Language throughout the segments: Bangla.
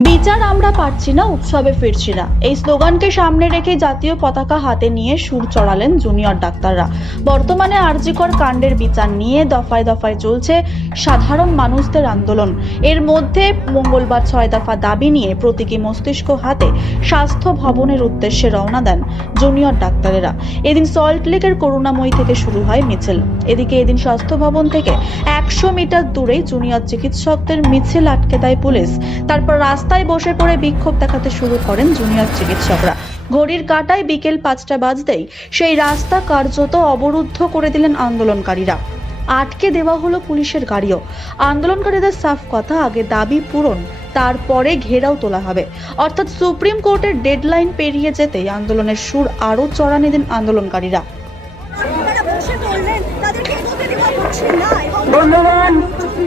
বিচার আমরা পারছি না, উৎসবে ফিরছি না। এই স্লোগানকে সামনে রেখে জাতীয় পতাকা হাতে নিয়ে সুর চড়ালেন জুনিয়র ডাক্তাররা। বর্তমানে আরজিকর কাণ্ডের বিচার নিয়ে দফায় দফায় চলছে সাধারণ মানুষদের আন্দোলন। এর মধ্যে মঙ্গলবার ছয় দফা দাবি নিয়ে প্রতীকী মস্তিষ্ক হাতে স্বাস্থ্য ভবনের উদ্দেশ্যে রওনা দেন জুনিয়র ডাক্তারেরা। এদিন সল্টলেকের করুণাময়ী থেকে শুরু হয় মিছিল। এদিকে এদিন স্বাস্থ্য ভবন থেকে একশো মিটার দূরেই জুনিয়র চিকিৎসকদের মিছিল আটকে দেয় পুলিশ। তারপর রাস্তায় বসে পড়ে বিক্ষোভ দেখাতে শুরু করেন জুনিয়র চিকিৎসকরা। ঘড়ির কাঁটায় বিকেল পাঁচটা বাজতেই সেই রাস্তা কার্যত অবরুদ্ধ করে দিলেন আন্দোলনকারীরা। আটকে দেওয়া হলো পুলিশের গাড়িও। আন্দোলনকারীদের সাফ কথা, আগে দাবি পূরণ, তারপরে ঘেরাও তোলা হবে। অর্থাৎ সুপ্রিম কোর্টের ডেডলাইন পেরিয়ে যেতেই আন্দোলনের সুর আরও চড়ানে দিন আন্দোলনকারীরা। বন্ধুগণ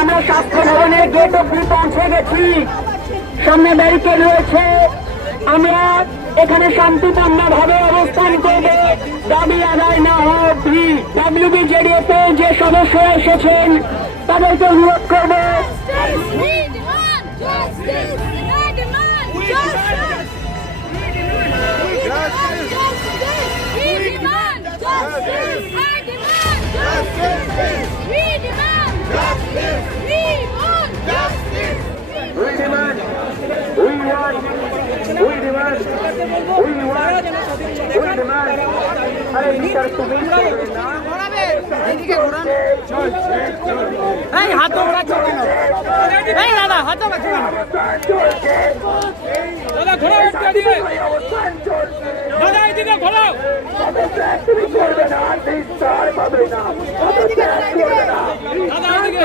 আমরা স্বাস্থ্য ভবনের গেট অব্দি পৌঁছে গেছি। সামনে ব্যারিকেড রয়েছে। আমরা এখানে শান্তিপূর্ণ ভাবে অবস্থান করব। দাবি আদায় না হোক অব্দি ডাব্লিউবিজেডিএফ এর যে সদস্য এসেছেন, তাদেরকে অনুরোধ করব। এই, হাত ধরা চলবে না এই, দাদা, হাত দাদা এদিকে। দাদা এদিকে না দাদা এদিকে